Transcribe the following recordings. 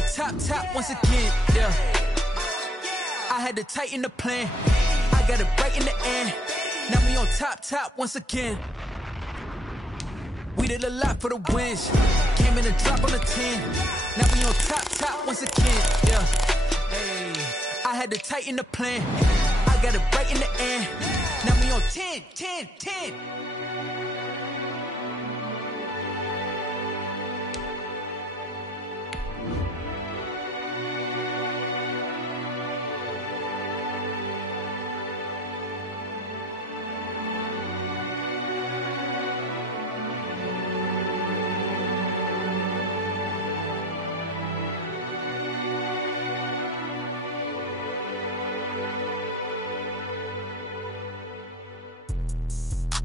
on top once again, yeah. I had to tighten the plan. I got it right in the end. Now we on top once again. We did a lot for the wins. Came in a drop on the 10. Now we on top once again, yeah. Hey, I had to tighten the plan. I got it right in the end. Now we on 10.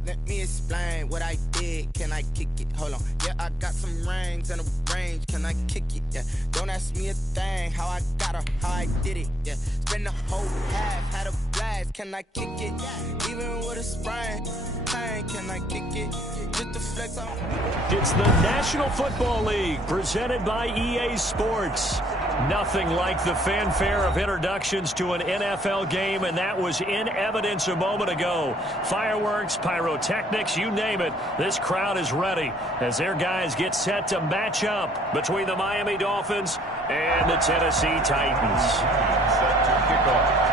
Let me explain what I did. Can I kick it? Hold on. Yeah, I got some rings and a range. Can I kick it? Yeah. Don't ask me a thing. How I got her, how I did it. Yeah. Spend the whole half, had a blast. Can I kick it? Even with a sprain. Can I kick it? Just to flex on. It's the National Football League presented by EA Sports. Nothing like the fanfare of introductions to an NFL game, and that was in evidence a moment ago. Fireworks, pyrotechnics, you name it. This crowd is ready as their guys get set to match up between the Miami Dolphins and the Tennessee Titans. Set to kick off.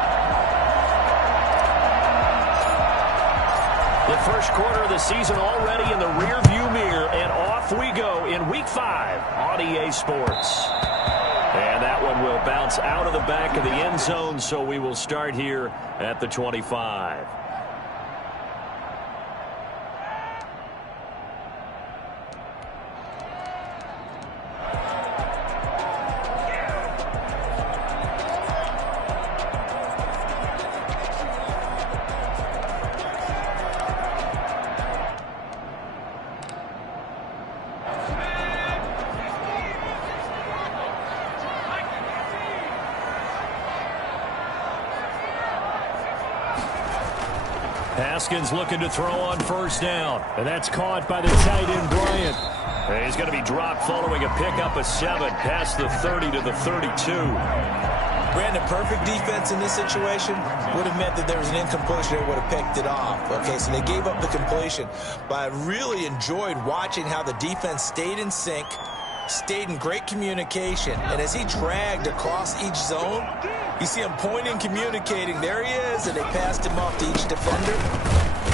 The first quarter of the season already in the rearview mirror, and off we go in Week 5 on EA Sports. And that one will bounce out of the back of the end zone, so we will start here at the 25. Haskins looking to throw on first down, and that's caught by the tight end, Bryant. And he's going to be dropped following a pickup of 7 past the 30 to the 32. Brandon, perfect defense in this situation would have meant that there was an incompletion that would have picked it off. Okay, so they gave up the completion, but I really enjoyed watching how the defense stayed in sync, stayed in great communication, and as he dragged across each zone, you see him pointing, communicating. There he is, and they passed him off to each defender.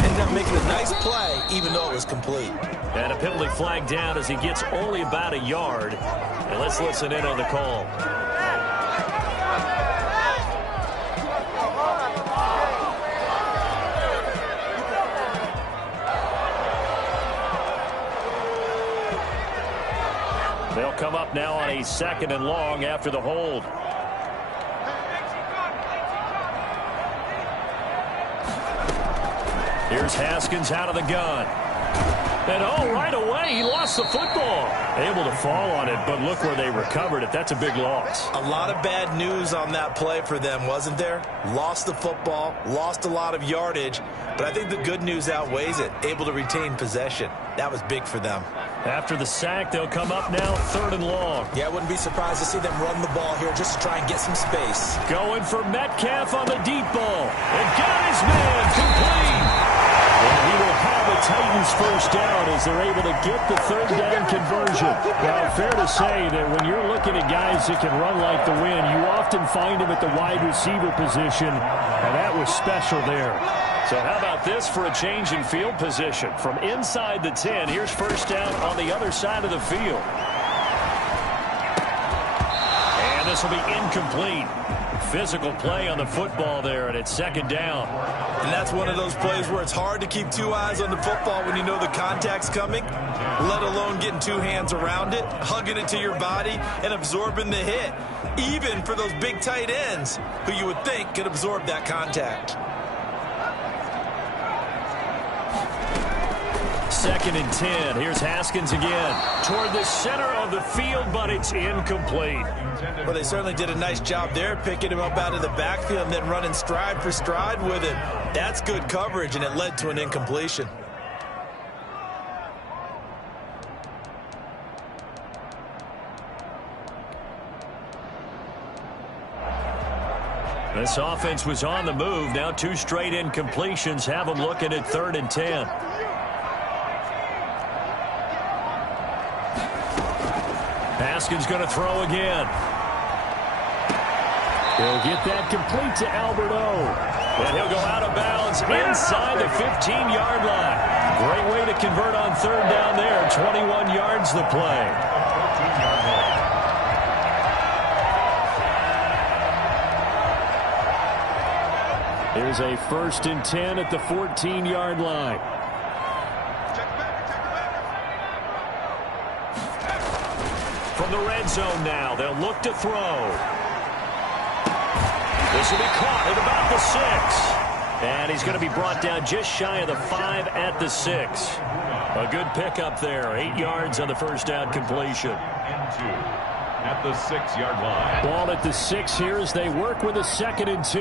Ended up making a nice play, even though it was complete. And a penalty flag down as he gets only about a yard. And let's listen in on the call. They'll come up now on a 2nd and long after the hold. Here's Haskins out of the gun. And, right away, he lost the football. Able to fall on it, but look where they recovered it. That's a big loss. A lot of bad news on that play for them, wasn't there? Lost the football, lost a lot of yardage, but I think the good news outweighs it. Able to retain possession. That was big for them. After the sack, they'll come up now 3rd and long. Yeah, I wouldn't be surprised to see them run the ball here just to try and get some space. Going for Metcalf on the deep ball. And got his man complete. And he will have the Titans first down as they're able to get the 3rd down conversion. Now, fair to say that when you're looking at guys that can run like the wind, you often find them at the wide receiver position, and that was special there. So how about this for a change in field position? From inside the 10, here's first down on the other side of the field. And this will be incomplete. Physical play on the football there, and it's 2nd down. And that's one of those plays where it's hard to keep 2 eyes on the football when you know the contact's coming, let alone getting 2 hands around it, hugging it to your body, and absorbing the hit, even for those big tight ends who you would think could absorb that contact. 2nd and 10. Here's Haskins again. Toward the center of the field, but it's incomplete. Well, they certainly did a nice job there, picking him up out of the backfield and then running stride for stride with it. That's good coverage, and it led to an incompletion. This offense was on the move. Now 2 straight incompletions have them looking at 3rd and 10. Haskins going to throw again. He'll get that complete to Alberto. And he'll go out of bounds inside the 15-yard line. Great way to convert on 3rd down there. 21 yards the play. Here's a 1st and 10 at the 14-yard line. From the red zone now, they'll look to throw. This will be caught at about the 6. And he's going to be brought down just shy of the 5 at the 6. A good pickup there. 8 yards on the first down completion. At the 6-yard line. Ball at the 6 here as they work with a 2nd and 2.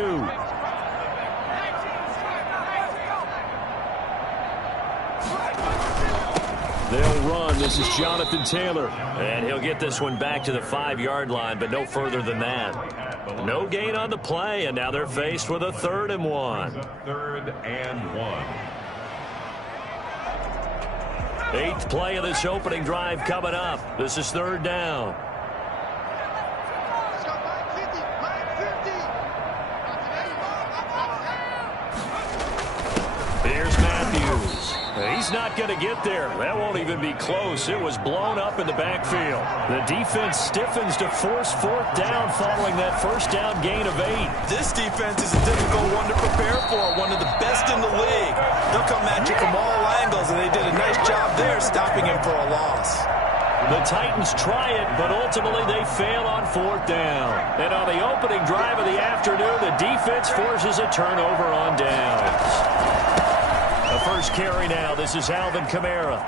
They'll run. This is Jonathan Taylor. And he'll get this one back to the 5-yard line, but no further than that. No gain on the play, and now they're faced with a 3rd and 1. 3rd and 1. 8th play of this opening drive coming up. This is 3rd down. Here's Matthews. He's not going to get there. That won't even be close. It was blown up in the backfield. The defense stiffens to force 4th down following that first down gain of 8. This defense is a difficult one to prepare for, one of the best in the league. They'll come at you from all angles, and they did a nice job there stopping him for a loss. The Titans try it, but ultimately they fail on 4th down. And on the opening drive of the afternoon, the defense forces a turnover on downs. The first carry now. This is Alvin Kamara.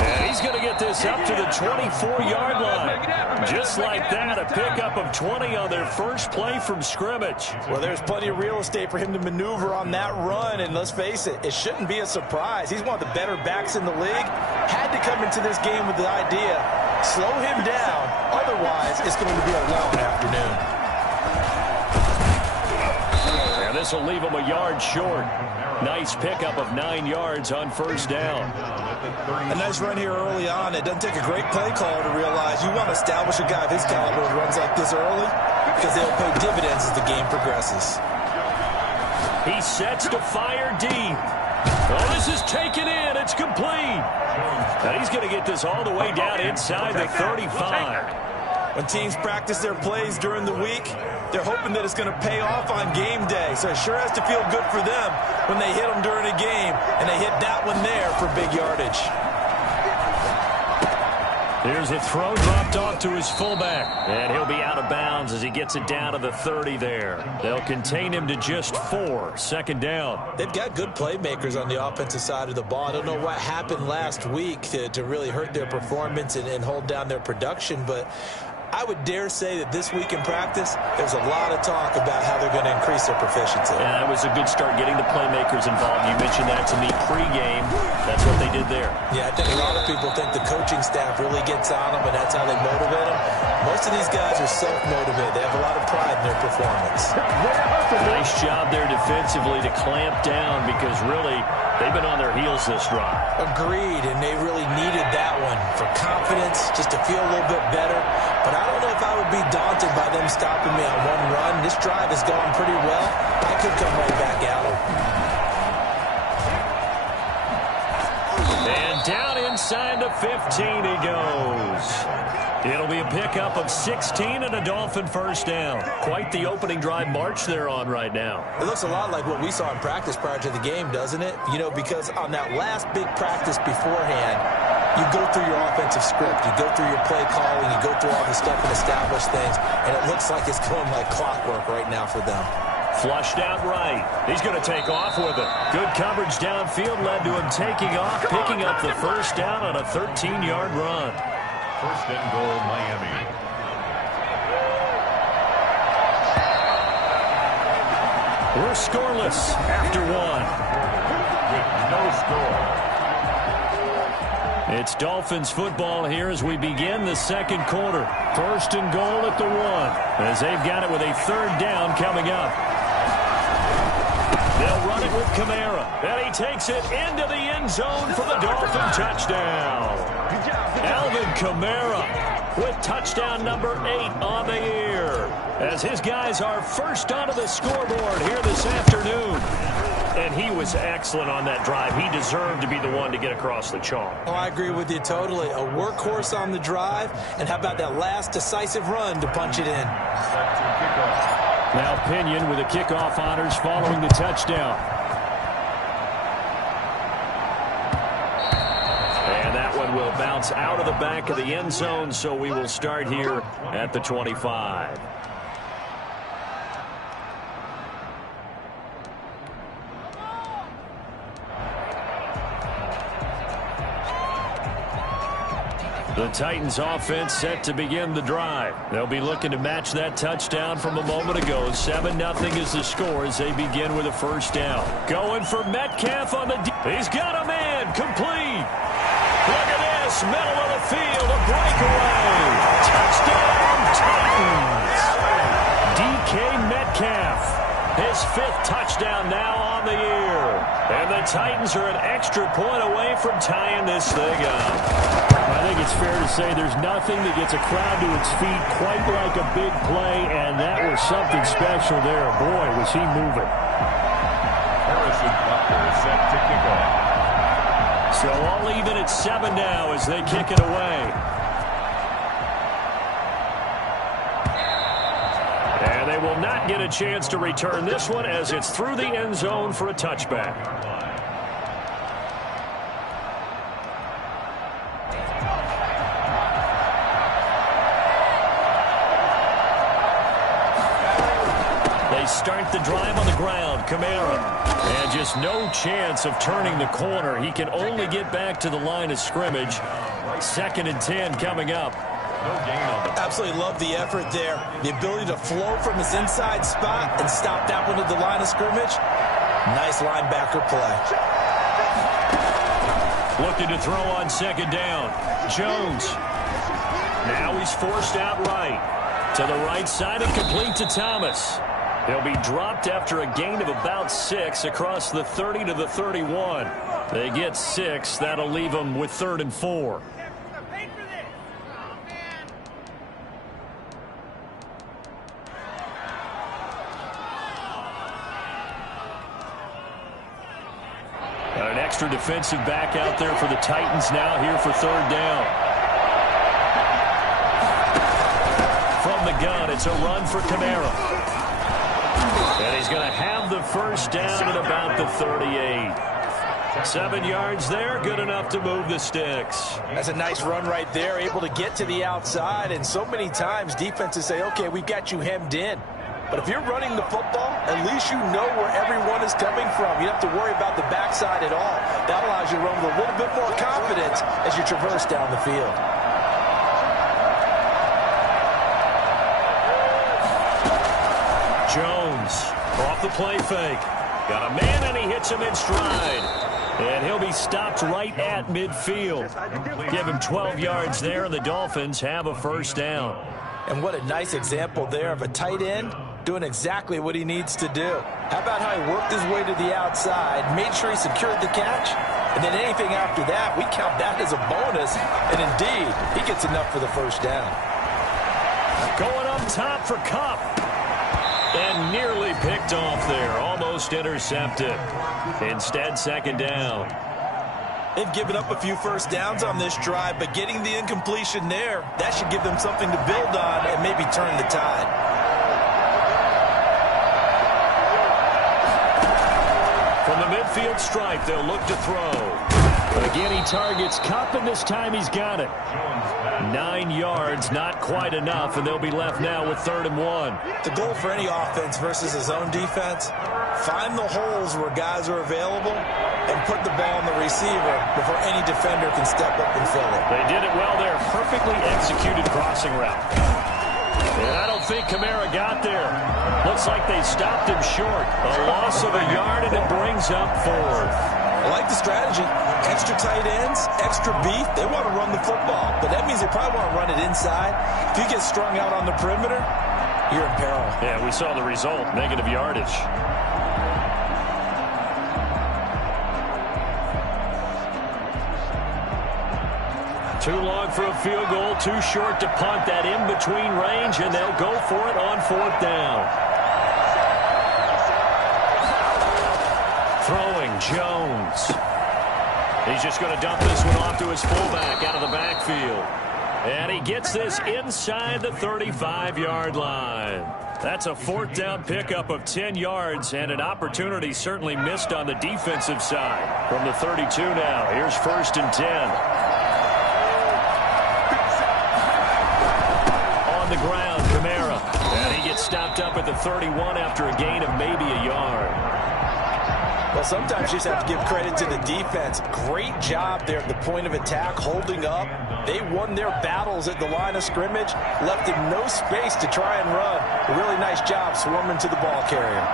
And he's going to get this up to the 24-yard line. Just like that, a pickup of 20 on their first play from scrimmage. Well, there's plenty of real estate for him to maneuver on that run, and let's face it, it shouldn't be a surprise. He's one of the better backs in the league. Had to come into this game with the idea, slow him down, otherwise it's going to be a long afternoon. And this will leave him a yard short. Nice pickup of 9 yards on first down. A nice run here early on. It doesn't take a great play caller to realize you want to establish a guy of his caliber who runs like this early because they'll pay dividends as the game progresses. He sets to fire deep. Oh, this is taken in. It's complete. And he's going to get this all the way down inside the 35. When teams practice their plays during the week, they're hoping that it's going to pay off on game day. So it sure has to feel good for them when they hit them during a game, and they hit that one there for big yardage. Here's a throw dropped off to his fullback, and he'll be out of bounds as he gets it down to the 30 there. They'll contain him to just 4. 2nd down. They've got good playmakers on the offensive side of the ball. I don't know what happened last week to really hurt their performance and hold down their production, but I would dare say that this week in practice, there's a lot of talk about how they're going to increase their proficiency. Yeah, that was a good start getting the playmakers involved. You mentioned that to me pregame. That's what they did there. Yeah, I think a lot of people think the coaching staff really gets on them, and that's how they motivate them. Most of these guys are self-motivated. They have a lot of pride in their performance. Nice job there defensively to clamp down because really they've been on their heels this drive. Agreed, and they really needed that one for confidence, just to feel a little bit better. But I don't know if I would be daunted by them stopping me on one run. This drive has gone pretty well. I could come right back at them. And down inside the 15 he goes. It'll be a pickup of 16 and a Dolphin first down. Quite the opening drive march they're on right now. It looks a lot like what we saw in practice prior to the game, doesn't it? You know, because on that last big practice beforehand, you go through your offensive script, you go through your play calling, you go through all the stuff and establish things, and it looks like it's going like clockwork right now for them. Flushed out right. He's going to take off with it. Good coverage downfield led to him taking off, picking up the first down on a 13-yard run. 1st and goal, Miami. We're scoreless after 1. With no score. It's Dolphins football here as we begin the second quarter. First and goal at the 1 as they've got it with a third down coming up. They'll run it with Kamara, and he takes it into the end zone for the Dolphin touchdown. Alvin Kamara with touchdown number 8 on the year as his guys are first onto the scoreboard here this afternoon. And he was excellent on that drive. He deserved to be the one to get across the chalk. Oh, I agree with you totally. A workhorse on the drive, and how about that last decisive run to punch it in? Now Pinion with the kickoff honors following the touchdown. And that one will bounce out of the back of the end zone, so we will start here at the 25. The Titans offense set to begin the drive. They'll be looking to match that touchdown from a moment ago. 7-0 is the score as they begin with a first down. Going for Metcalf on the he's got a man complete. Look at this, middle of the field, a breakaway. Touchdown Titans. DK Metcalf, his 5th touchdown now on the year. And the Titans are an extra point away from tying this thing up. I think it's fair to say there's nothing that gets a crowd to its feet quite like a big play, and that was something special there. Boy, was he moving. Harrison Butker is set to kick off. So all even at 7 now as they kick it away. And they will not get a chance to return this one as it's through the end zone for a touchback. Start the drive on the ground. Kamara. And just no chance of turning the corner. He can only get back to the line of scrimmage. 2nd and 10 coming up. No gain on the Absolutely love the effort there. The ability to flow from his inside spot and stop that one at the line of scrimmage. Nice linebacker play. Looking to throw on 2nd down. Jones. Now he's forced out right. To the right side and complete to Thomas. He'll be dropped after a gain of about 6 across the 30 to the 31. They get 6. That'll leave them with 3rd and 4. Got an extra defensive back out there for the Titans now here for 3rd down. From the gun, it's a run for Kamara. And he's going to have the first down at about the 38. 7 yards there, good enough to move the sticks. That's a nice run right there, able to get to the outside. And so many times defenses say, okay, we've got you hemmed in. But if you're running the football, at least you know where everyone is coming from. You don't have to worry about the backside at all. That allows you to run with a little bit more confidence as you traverse down the field. Jones off the play fake. Got a man and he hits him in stride. And he'll be stopped right at midfield. Give him 12 yards there, and the Dolphins have a first down. And what a nice example there of a tight end doing exactly what he needs to do. How about how he worked his way to the outside, made sure he secured the catch, and then anything after that, we count that as a bonus. And indeed, he gets enough for the first down. Going up top for Kupp. And nearly picked off there. Almost intercepted. Instead, 2nd down. They've given up a few first downs on this drive, but getting the incompletion there, that should give them something to build on and maybe turn the tide. From the midfield stripe, they'll look to throw. Again, he targets Kupp, and this time he's got it. 9 yards, not quite enough, and they'll be left now with 3rd and 1. The goal for any offense versus his own defense, find the holes where guys are available and put the ball on the receiver before any defender can step up and fill it. They did it well there. Perfectly executed crossing route. And I don't think Kamara got there. Looks like they stopped him short. A loss of a yard, and it brings up 4th. I like the strategy. Extra tight ends, extra beef. They want to run the football, but that means they probably want to run it inside. If you get strung out on the perimeter, you're in peril. Yeah, we saw the result, negative yardage. Too long for a field goal, too short to punt that in-between range, and they'll go for it on 4th down. Throwing, Jones. He's just going to dump this one off to his fullback out of the backfield. And he gets this inside the 35-yard line. That's a 4th down pickup of 10 yards and an opportunity certainly missed on the defensive side. From the 32 now, here's 1st and 10. The ground, Kamara, and he gets stopped up at the 31 after a gain of maybe a yard. Well, sometimes you just have to give credit to the defense. Great job there at the point of attack, holding up. They won their battles at the line of scrimmage, left him no space to try and run. A really nice job swarming to the ball carrier.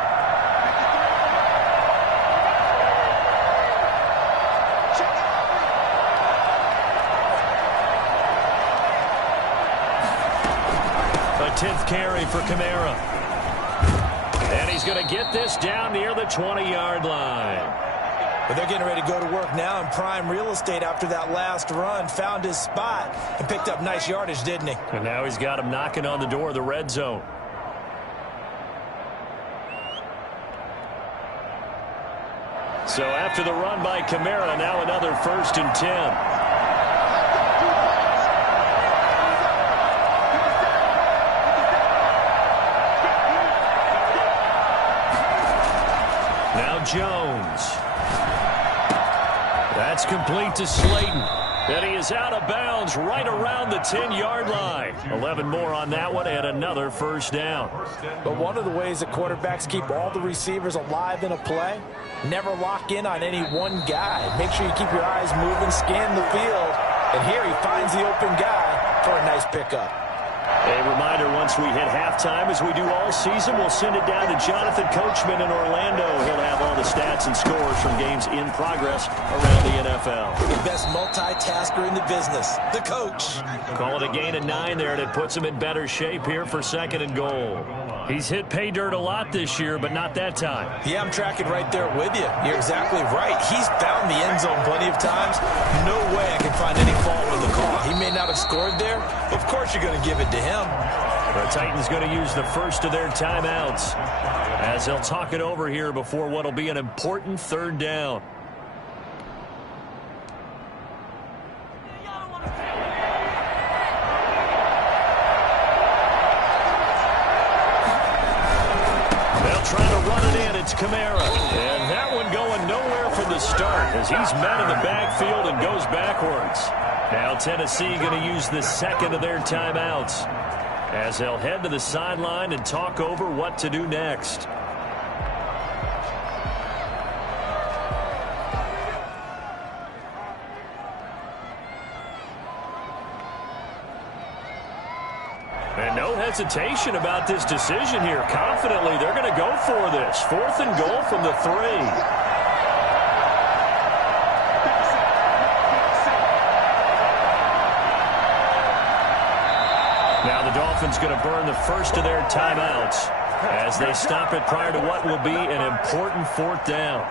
A 10th carry for Kamara. And he's going to get this down near the 20-yard line. But they're getting ready to go to work now in prime real estate after that last run. Found his spot and picked up nice yardage, didn't he? And now he's got him knocking on the door of the red zone. So after the run by Kamara, now another 1st and 10. Jones. That's complete to Slayton. And he is out of bounds right around the 10-yard line. 11 more on that one and another 1st down. But one of the ways that quarterbacks keep all the receivers alive in a play, never lock in on any one guy. Make sure you keep your eyes moving, scan the field. And here he finds the open guy for a nice pickup. A reminder, once we hit halftime, as we do all season, we'll send it down to Jonathan Coachman in Orlando. He'll have all the stats and scores from games in progress around the NFL. The best multitasker in the business, the coach. Call it a gain of 9 there, and it puts him in better shape here for 2nd and goal. He's hit pay dirt a lot this year, but not that time. Yeah, I'm tracking right there with you. You're exactly right. He's found the end zone plenty of times. No way I can find any fault with the call. He may not have scored there, but of course you're going to give it to him. The Titans going to use the first of their timeouts as they'll talk it over here before what will be an important 3rd down. Trying to run it in, it's Kamara. And that one going nowhere from the start as he's met in the backfield and goes backwards. Now Tennessee going to use the 2nd of their timeouts as they'll head to the sideline and talk over what to do next. And no hesitation about this decision here. Confidently, they're going to go for this. 4th and goal from the 3. Now the Dolphins going to burn the first of their timeouts as they stop it prior to what will be an important 4th down.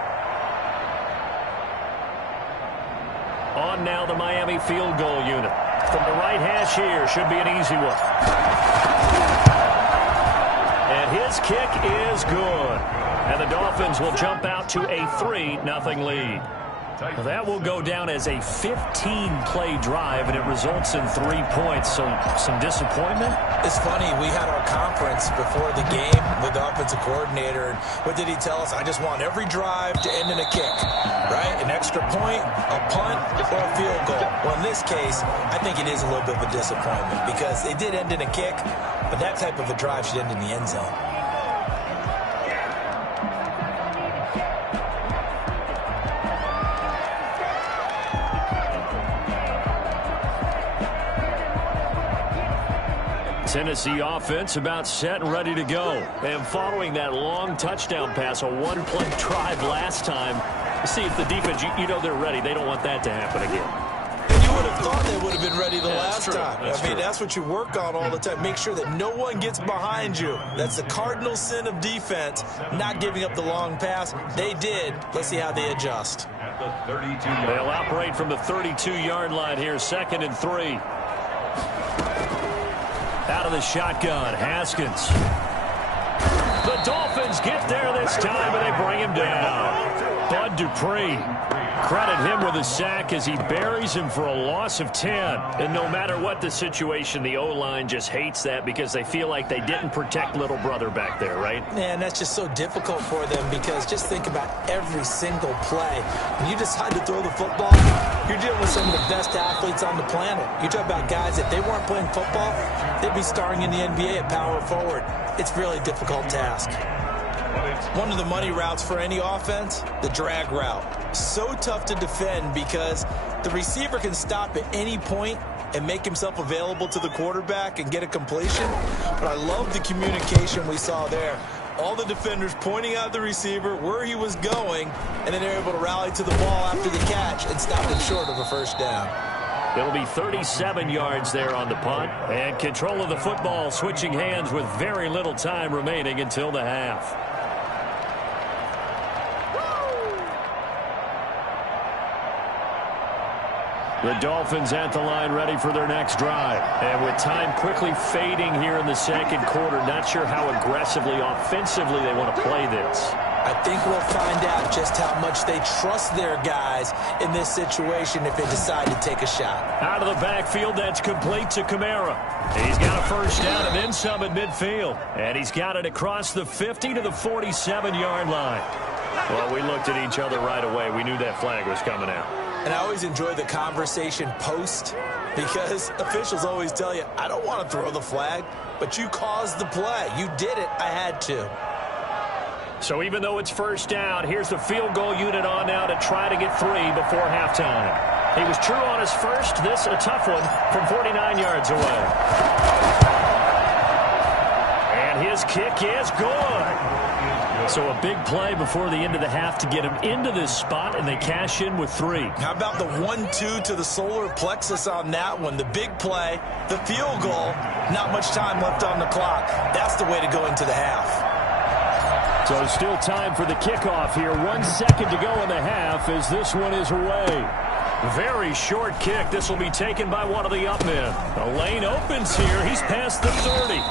On now the Miami field goal unit. From the right hash here, should be an easy one. And his kick is good. And the Dolphins will jump out to a 3-0 lead. That will go down as a 15-play drive, and it results in 3 points. So some disappointment? It's funny, we had our conference before the game with the offensive coordinator. And what did he tell us? I just want every drive to end in a kick, right? An extra point, a punt, or a field goal. Well, in this case, I think it is a little bit of a disappointment because it did end in a kick, but that type of a drive should end in the end zone. Tennessee offense about set and ready to go. And following that long touchdown pass, a one-play drive last time, See, if the defense, you know they're ready. They don't want that to happen again. And you would have thought they would have been ready the last time. I mean, true. that's what you work on all the time. Make sure that no one gets behind you. That's the cardinal sin of defense, not giving up the long pass. They did. Let's see how they adjust. At the 32-yard They'll operate from the 32-yard line here, 2nd and 3. Out of the shotgun, Haskins. The Dolphins get there this time, and they bring him down. Bud Dupree. Credit him with a sack as he buries him for a loss of 10. And no matter what the situation, the O-line just hates that because they feel like they didn't protect little brother back there, right? Man, that's just so difficult for them because just think about every single play. When you decide to throw the football, you're dealing with some of the best athletes on the planet. You talk about guys, if they weren't playing football, they'd be starring in the NBA at power forward. It's a really difficult task. One of the money routes for any offense, the drag route. So tough to defend because the receiver can stop at any point and make himself available to the quarterback and get a completion. But I love the communication we saw there. All the defenders pointing out the receiver, where he was going, and then they're able to rally to the ball after the catch and stop him short of a first down. It'll be 37 yards there on the punt. And control of the football switching hands with very little time remaining until the half. The Dolphins at the line ready for their next drive. And with time quickly fading here in the second quarter, not sure how aggressively, offensively they want to play this. I think we'll find out just how much they trust their guys in this situation if they decide to take a shot. Out of the backfield, that's complete to Kamara. He's got a first down and then some at midfield. And he's got it across the 50 to the 47-yard line. Well, we looked at each other right away. We knew that flag was coming out. And I always enjoy the conversation post because officials always tell you, I don't want to throw the flag, but you caused the play. You did it. I had to. So even though it's first down, here's the field goal unit on now to try to get 3 before halftime. He was true on his first. This a tough one from 49 yards away. And his kick is good. So a big play before the end of the half to get him into this spot, and they cash in with 3. How about the 1-2 to the solar plexus on that one? The big play, the field goal, not much time left on the clock. That's the way to go into the half. So still time for the kickoff here. 1 second to go in the half as this one is away. Very short kick. This will be taken by one of the up men. The lane opens here. He's past the 30.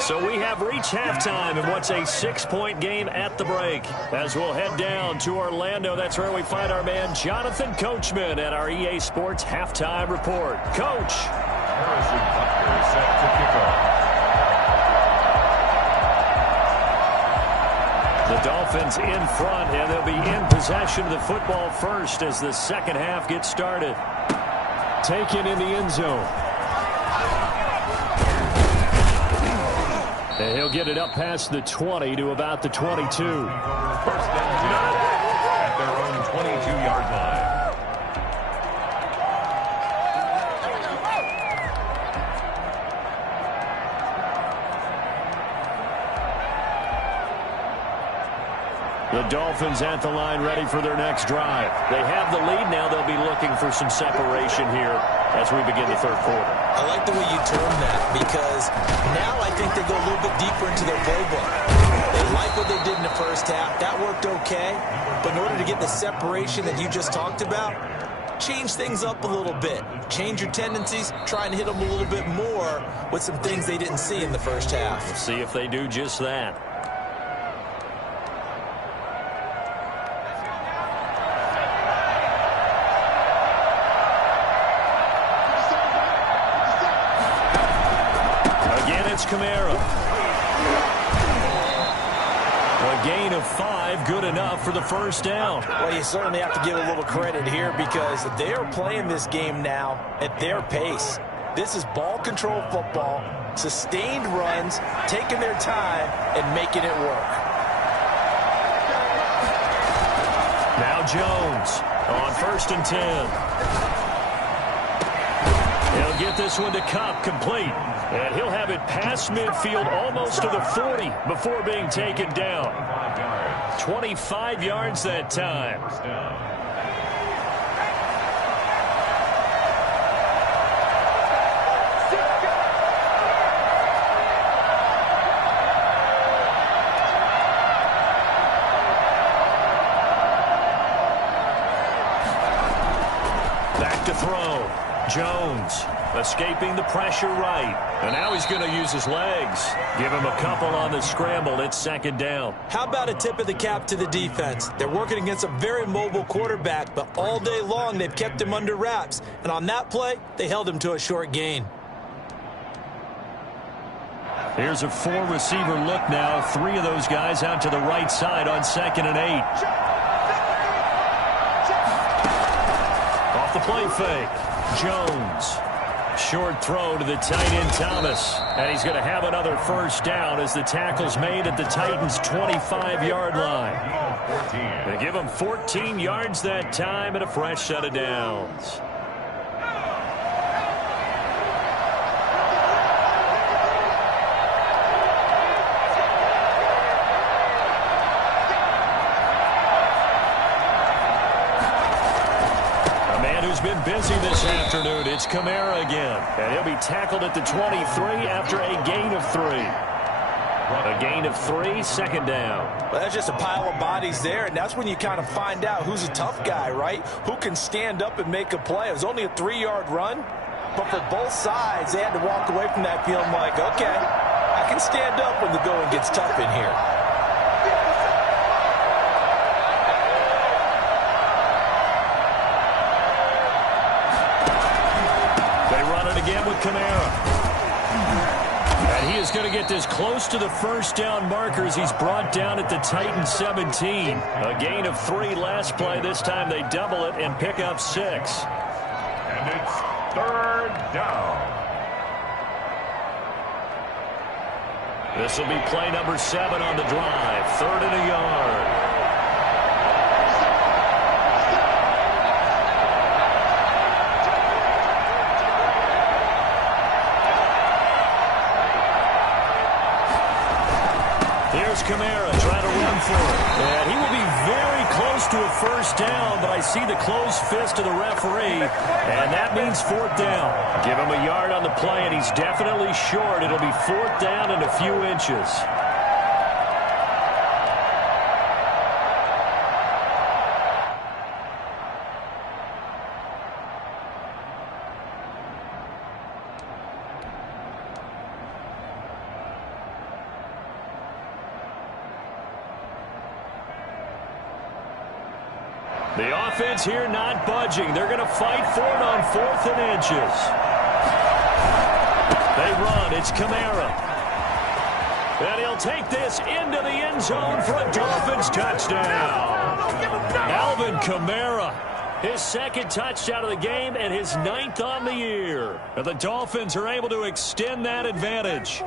So we have reached halftime in what's a 6-point game at the break. As we'll head down to Orlando, that's where we find our man Jonathan Coachman at our EA Sports Halftime Report. Coach. Harrison Butker set to kick off. The Dolphins in front, and they'll be in possession of the football first as the second half gets started. Taken in the end zone. And he'll get it up past the 20 to about the 22. First and 10 at their own 22-yard line. The Dolphins at the line ready for their next drive. They have the lead now. They'll be looking for some separation here as we begin the third quarter. I like the way you term that because now I think they go a little bit deeper into their playbook. They like what they did in the first half. That worked okay. But in order to get the separation that you just talked about, change things up a little bit. Change your tendencies. Try and hit them a little bit more with some things they didn't see in the first half. We'll see if they do just that. Kamara. A gain of 5, good enough for the first down. Well, you certainly have to give a little credit here because they are playing this game now at their pace. This is ball control football, sustained runs, taking their time and making it work. Now Jones on 1st and 10. He'll get this one to Kupp, complete. And he'll have it past midfield almost to the 40 before being taken down. 25 yards that time. Back to throw. Jones escaping the pressure right. And now he's going to use his legs. Give him a couple on the scramble. It's second down. How about a tip of the cap to the defense? They're working against a very mobile quarterback, but all day long they've kept him under wraps. And on that play, they held him to a short gain. Here's a four-receiver look now. Three of those guys out to the right side on 2nd and 8. Off the play fake. Jones. Short throw to the tight end Thomas. And he's going to have another first down as the tackle's made at the Titans' 25-yard line. They give him 14 yards that time and a fresh set of downs. Been busy this afternoon. It's Kamara again, and he'll be tackled at the 23 after a gain of 3. A gain of 3, second down. Well, that's just a pile of bodies there, and that's when you kind of find out who's a tough guy, right? Who can stand up and make a play. It was only a 3-yard run, but for both sides, they had to walk away from that feeling like, okay, I can stand up when the going gets tough in here. Again with Kamara. And he is going to get this close to the first down markers. He's brought down at the Titans 17. A gain of 3 last play. This time they double it and pick up 6. And it's 3rd down. This will be play number 7 on the drive. 3rd and a yard. Here's Kamara trying to run for it. And he will be very close to a first down, but I see the closed fist of the referee, and that means 4th down. Give him a yard on the play, and he's definitely short. It'll be 4th down and a few inches. The offense here not budging. They're going to fight for it on 4th and inches. They run. It's Kamara. And he'll take this into the end zone for a Dolphins touchdown. Alvin Kamara, his 2nd touchdown of the game and his 9th on the year. And the Dolphins are able to extend that advantage.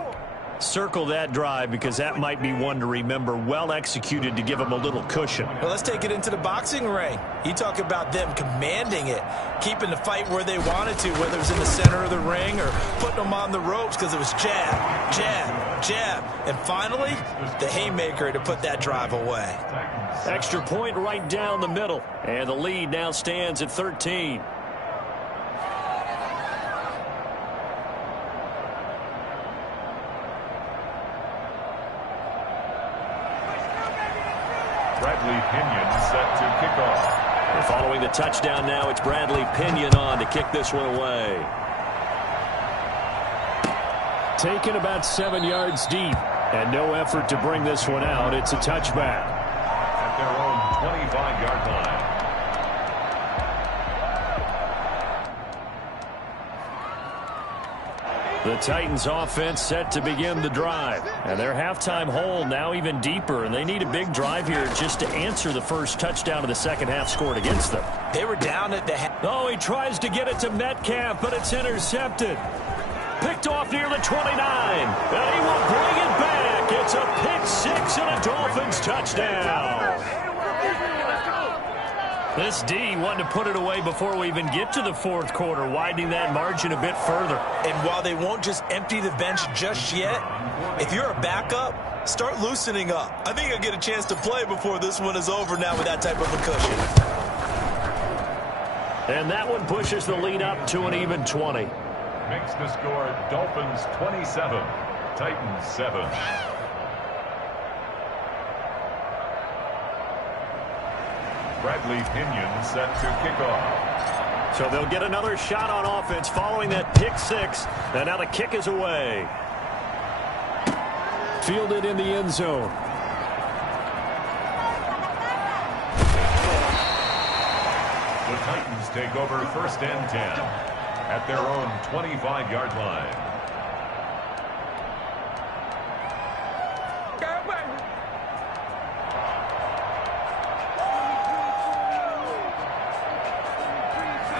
Circle that drive because that might be one to remember. Well executed to give them a little cushion. Well, let's take it into the boxing ring. You talk about them commanding it, keeping the fight where they wanted to, whether it was in the center of the ring or putting them on the ropes because it was jab, jab, jab. And finally, the haymaker to put that drive away. Extra point right down the middle. And the lead now stands at 13. Bradley Pinion set to kick off. And following the touchdown now, it's Bradley Pinion on to kick this one away. Taken about 7 yards deep, and no effort to bring this one out. It's a touchback. At their own 25-yard line. The Titans offense set to begin the drive. And their halftime hole now even deeper. And they need a big drive here just to answer the first touchdown of the second half scored against them. They were down at the half. Oh, he tries to get it to Metcalf, but it's intercepted. Picked off near the 29. And he will bring it back. It's a pick 6 and a Dolphins touchdown. This D wanted to put it away before we even get to the 4th quarter, widening that margin a bit further. And while they won't just empty the bench just yet, if you're a backup, start loosening up. I think I'll get a chance to play before this one is over now with that type of a cushion. And that one pushes the lead up to an even 20. Makes the score Dolphins 27, Titans 7. Bradley Pinion set to kick off. So they'll get another shot on offense following that pick six. And now the kick is away. Fielded in the end zone. The Titans take over 1st and 10 at their own 25-yard line.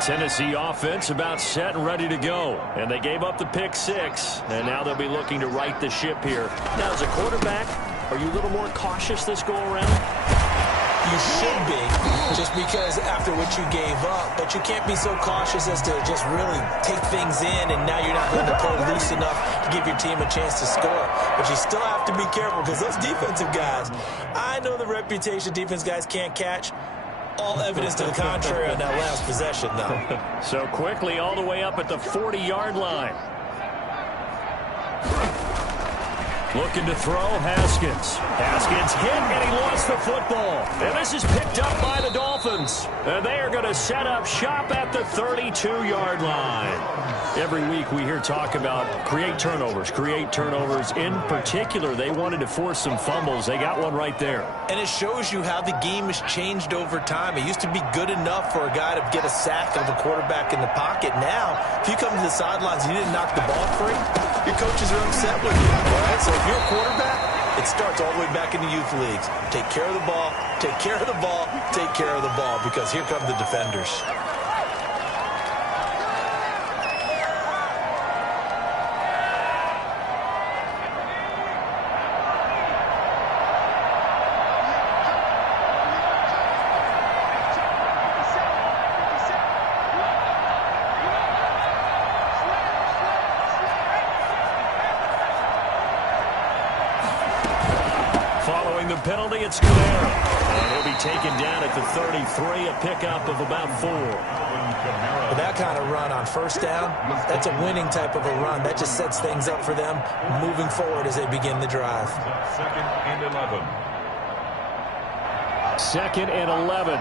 Tennessee offense about set and ready to go. And they gave up the pick six. And now they'll be looking to right the ship here. Now, as a quarterback, are you a little more cautious this go around? You should be, just because after what you gave up. But you can't be so cautious as to just really take things in, and now you're not going to play loose enough to give your team a chance to score. But you still have to be careful because those defensive guys, I know the reputation defense guys can't catch. All evidence to the contrary on that last possession, though. So quickly all the way up at the 40-yard line. Looking to throw, Haskins. Haskins hit, and he lost the football. And this is picked up by the Dolphins. And they are going to set up shop at the 32-yard line. Every week we hear talk about create turnovers. In particular, they wanted to force some fumbles. They got one right there. And it shows you how the game has changed over time. It used to be good enough for a guy to get a sack of a quarterback in the pocket. Now, if you come to the sidelines and you didn't knock the ball free, your coaches are upset with you. All right? So if you're a quarterback, it starts all the way back in the youth leagues. Take care of the ball, take care of the ball, take care of the ball, because here come the defenders. Penalty, it's Camara. And he'll be taken down at the 33, a pickup of about 4. With that kind of run on first down, that's a winning type of a run. That just sets things up for them moving forward as they begin the drive. 2nd and 11. 2nd and 11.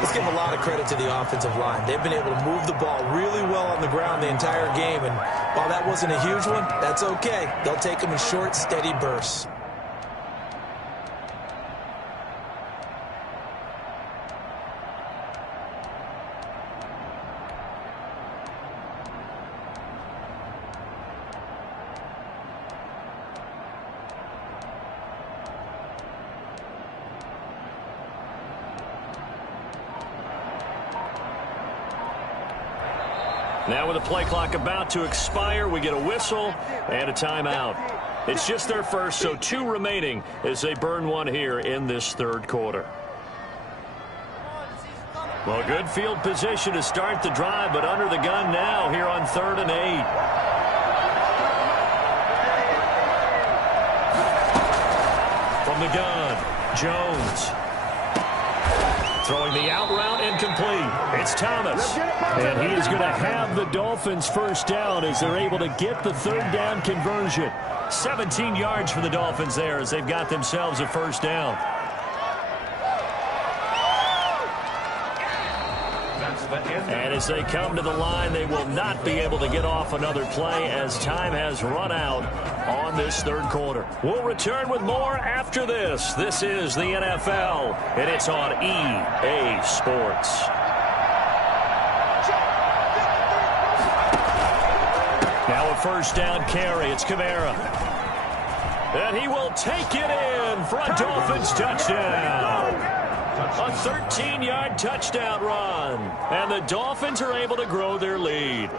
Let's give a lot of credit to the offensive line. They've been able to move the ball really well on the ground the entire game, and while that wasn't a huge one, that's okay. They'll take them in short, steady bursts. Now with the play clock about to expire, we get a whistle and a timeout. It's just their first, so 2 remaining as they burn one here in this 3rd quarter. Well, good field position to start the drive, but under the gun now here on 3rd and 8. From the gun, Jones. Throwing the out route incomplete. It's Thomas. And he is going to have the Dolphins first down as they're able to get the 3rd down conversion. 17 yards for the Dolphins there as they've got themselves a first down. And as they come to the line, they will not be able to get off another play as time has run out on this 3rd quarter. We'll return with more after this. This is the NFL, and it's on EA Sports. Now a first down carry. It's Camara. And he will take it in for a Dolphins touchdown. A 13-yard touchdown run. And the Dolphins are able to grow their lead.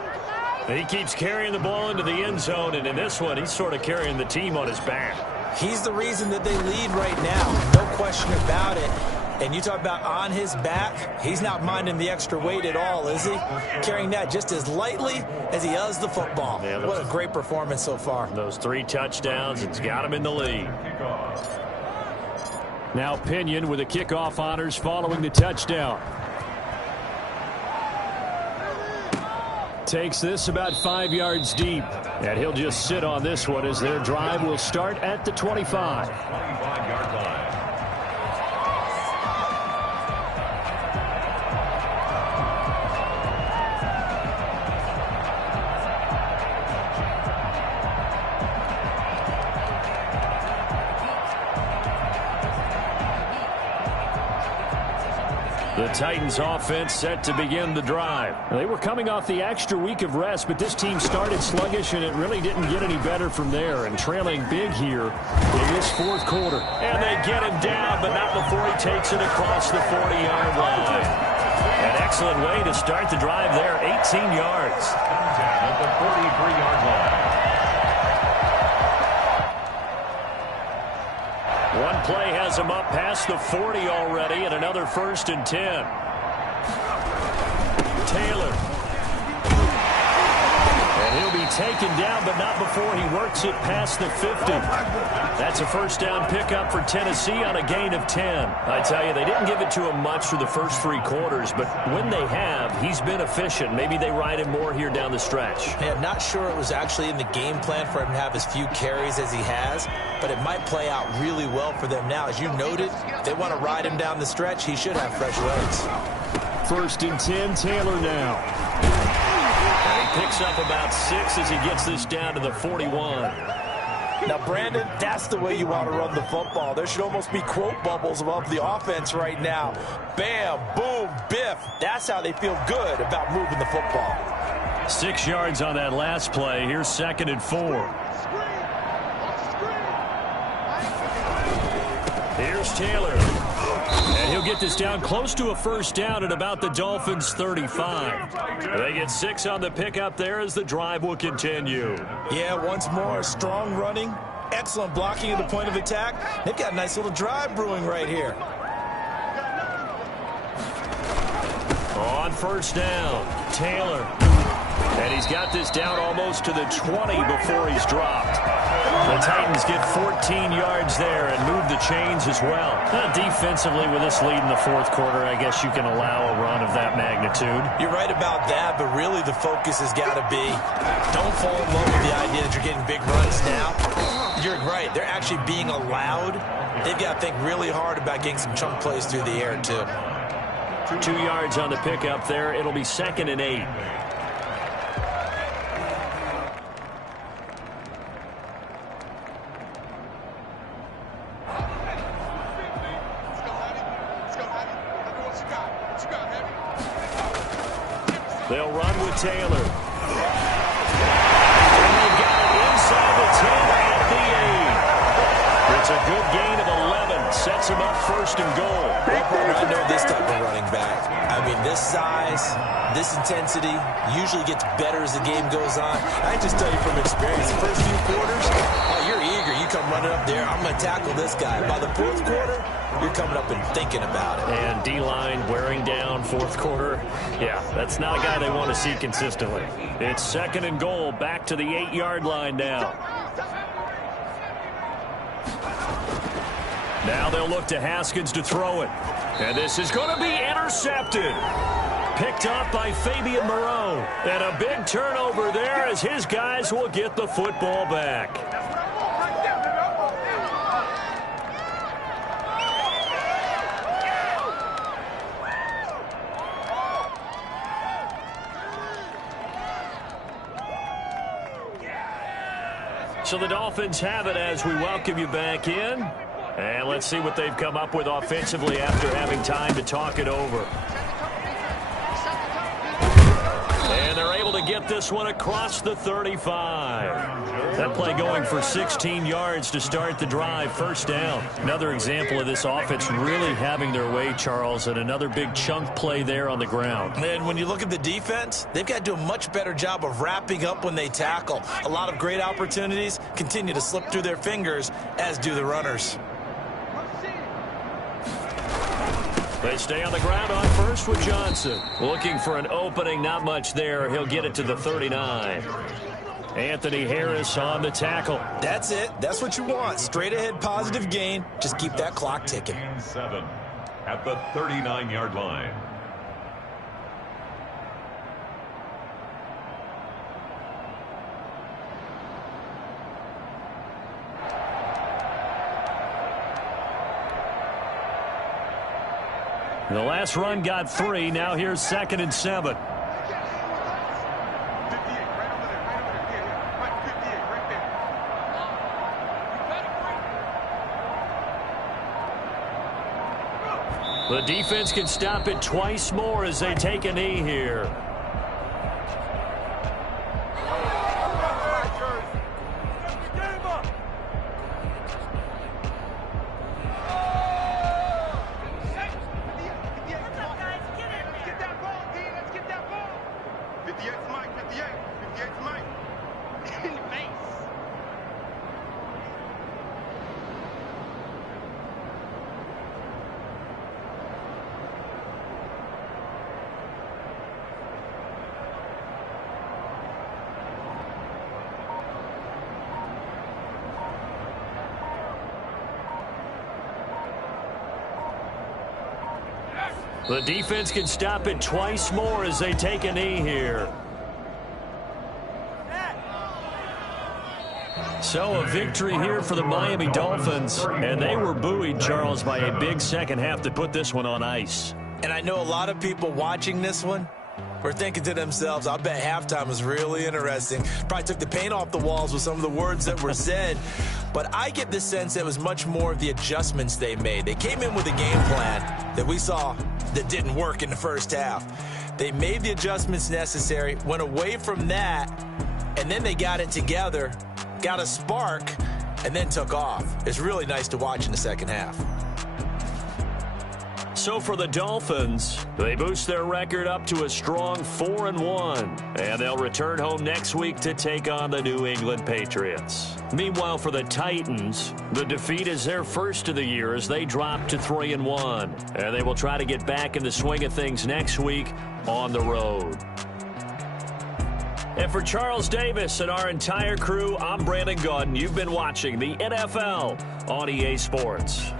He keeps carrying the ball into the end zone, and in this one, he's sort of carrying the team on his back. He's the reason that they lead right now. No question about it. And you talk about on his back, he's not minding the extra weight at all, is he? Carrying that just as lightly as he does the football. Yeah, what a great performance so far. Those 3 touchdowns, it's got him in the lead. Now Pinion with the kickoff honors following the touchdown. Takes this about 5 yards deep. And he'll just sit on this one as their drive will start at the 25. 25-yard line. The Titans offense set to begin the drive. They were coming off the extra week of rest, but this team started sluggish, and it really didn't get any better from there. And trailing big here in this fourth quarter. And they get him down, but not before he takes it across the 40-yard line. An excellent way to start the drive there, 18 yards. At the 43-yard line. One play has him up past the 40 already, and another 1st and 10. Taylor. And he'll be taken down, but not before he works it past the 50. That's a first down pickup for Tennessee on a gain of 10. I tell you, they didn't give it to him much for the first 3 quarters, but when they have, he's been efficient. Maybe they ride him more here down the stretch. Yeah, I'm not sure it was actually in the game plan for him to have as few carries as he has, but it might play out really well for them now. As you noted, if they want to ride him down the stretch, he should have fresh legs. 1st and 10, Taylor now. And he picks up about 6 as he gets this down to the 41. Now, Brandon, that's the way you want to run the football. There should almost be quote bubbles above the offense right now. Bam, boom, biff. That's how they feel good about moving the football. 6 yards on that last play. Here's 2nd and 4. Here's Taylor. And he'll get this down close to a first down at about the Dolphins' 35. They get 6 on the pickup there as the drive will continue. Yeah, once more, strong running, excellent blocking at the point of attack. They've got a nice little drive brewing right here. On first down, Taylor. And he's got this down almost to the 20 before he's dropped. The Titans get 14 yards there and move the chains as well. Defensively, with this lead in the fourth quarter, I guess you can allow a run of that magnitude. You're right about that, but really the focus has got to be don't fall in love with the idea that you're getting big runs now. You're right. They're actually being allowed. They've got to think really hard about getting some chunk plays through the air, too. 2 yards on the pickup there. It'll be 2nd and 8. They'll run with Taylor. And they've got it inside the 10 at the 8. It's a good gain of 11. Sets him up 1st and goal. I know this type of running back. I mean, this size, this intensity usually gets better as the game goes on. I just tell you from experience, the first few quarters, you're eager. You come running up there, I'm going to tackle this guy. By the 4th quarter, you're coming up and thinking about it. And D-line wearing down 4th quarter. Yeah, that's not a guy they want to see consistently. It's 2nd and goal, back to the 8-yard line now. Now they'll look to Haskins to throw it. And this is going to be intercepted. Picked up by Fabian Moreau. And a big turnover there as his guys will get the football back. So the Dolphins have it as we welcome you back in. And let's see what they've come up with offensively after having time to talk it over. And they're able to get this one across the 35. That play going for 16 yards to start the drive. First down. Another example of this offense really having their way, Charles, and another big chunk play there on the ground. And when you look at the defense, they've got to do a much better job of wrapping up when they tackle. A lot of great opportunities continue to slip through their fingers, as do the runners. They stay on the ground on first with Johnson. Looking for an opening, not much there. He'll get it to the 39. Anthony Harris on the tackle. That's it. That's what you want. Straight ahead positive gain. Just keep that clock ticking. 7 at the 39-yard line. The last run got 3. Now here's 2nd and 7. The defense can stop it twice more as they take a knee here. The defense can stop it twice more as they take a knee here. So a victory here for the Miami Dolphins, and they were buoyed, Charles, by a big second half to put this one on ice. And I know a lot of people watching this one were thinking to themselves, I bet halftime was really interesting. Probably took the paint off the walls with some of the words that were said. But I get the sense that it was much more of the adjustments they made. They came in with a game plan that we saw that didn't work in the first half. They made the adjustments necessary, went away from that, and then they got it together, got a spark, and then took off. It's really nice to watch in the second half. So for the Dolphins, they boost their record up to a strong 4-1, and they'll return home next week to take on the New England Patriots. Meanwhile, for the Titans, the defeat is their first of the year as they drop to 3-1, and they will try to get back in the swing of things next week on the road. And for Charles Davis and our entire crew, I'm Brandon Gaudin. You've been watching the NFL on EA Sports.